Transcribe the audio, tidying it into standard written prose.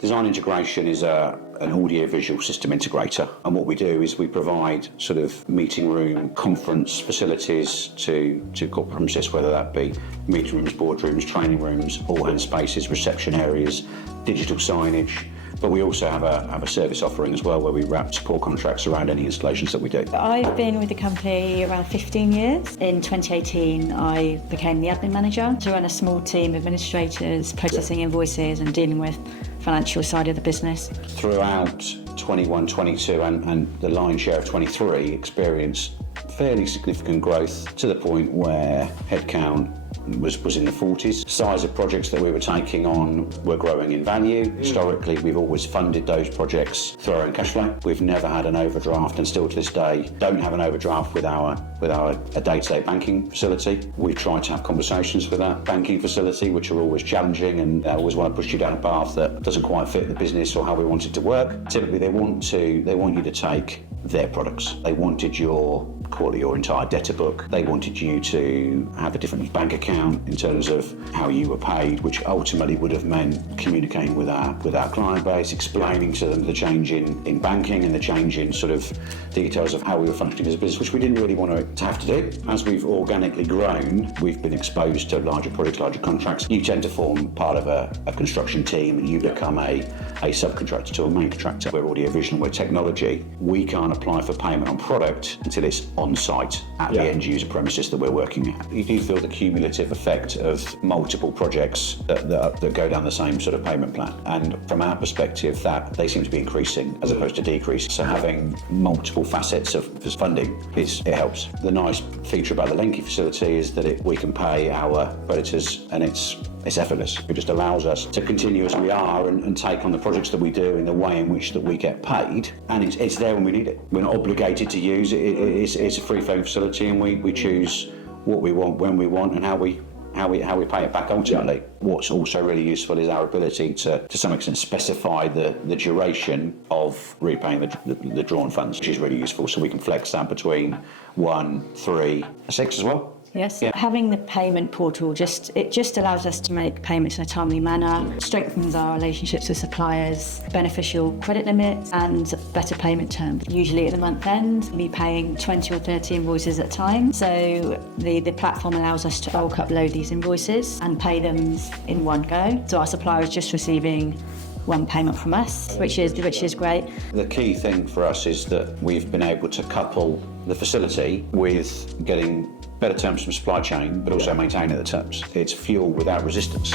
Design Integration is an audio-visual system integrator, and what we do is we provide sort of meeting room, conference facilities to corporate premises, whether that be meeting rooms, boardrooms, training rooms, all-hand spaces, reception areas, digital signage. But we also have a service offering as well, where we wrap support contracts around any installations that we do. I've been with the company around 15 years. In 2018, I became the admin manager to run a small team of administrators, processing invoices and dealing with financial side of the business. Throughout 21, 22 and the lion's share of 23 experienced fairly significant growth to the point where headcount was in the 40s. Size of projects that we were taking on were growing in value. Historically, we've always funded those projects through our own cash flow. We've never had an overdraft, and still to this day don't have an overdraft with our day-to-day banking facility. We've tried to have conversations with that banking facility, which are always challenging, and they always want to push you down a path that doesn't quite fit the business or how we want it to work. Typically, they want you to take their products. They wanted your entire debtor book. They wanted you to have a different bank account in terms of how you were paid, which ultimately would have meant communicating with our client base, explaining to them the change in banking and the change in sort of details of how we were functioning as a business, which we didn't really want to have to do. As we've organically grown, we've been exposed to larger projects, larger contracts. You tend to form part of a construction team, and you become a subcontractor to a main contractor. We're audiovisual, we're technology. We can't apply for payment on product until it's on site at the end user premises that we're working at. You do feel the cumulative effect of multiple projects that go down the same sort of payment plan. And from our perspective, that they seem to be increasing as opposed to decreasing. So having multiple facets of funding, it helps. The nice feature about the Lenkie facility is that we can pay our creditors, and it's effortless. It just allows us to continue as we are and take on the projects that we do in the way in which that we get paid, and it's there when we need it. We're not obligated to use it. It's a free-flowing facility, and we choose what we want, when we want, and how we pay it back ultimately. What's also really useful is our ability to some extent specify the duration of repaying the drawn funds, which is really useful, so we can flex that between 1, 3, 6 as well. Yes, having the payment portal just allows us to make payments in a timely manner, strengthens our relationships with suppliers, beneficial credit limits and better payment terms. Usually at the month end, we'll be paying 20 or 30 invoices at a time. So the platform allows us to bulk upload these invoices and pay them in one go. So our supplier is just receiving one payment from us, which is great. The key thing for us is that we've been able to couple the facility with getting better terms from supply chain, but also maintaining the terms. It's fuel without resistance.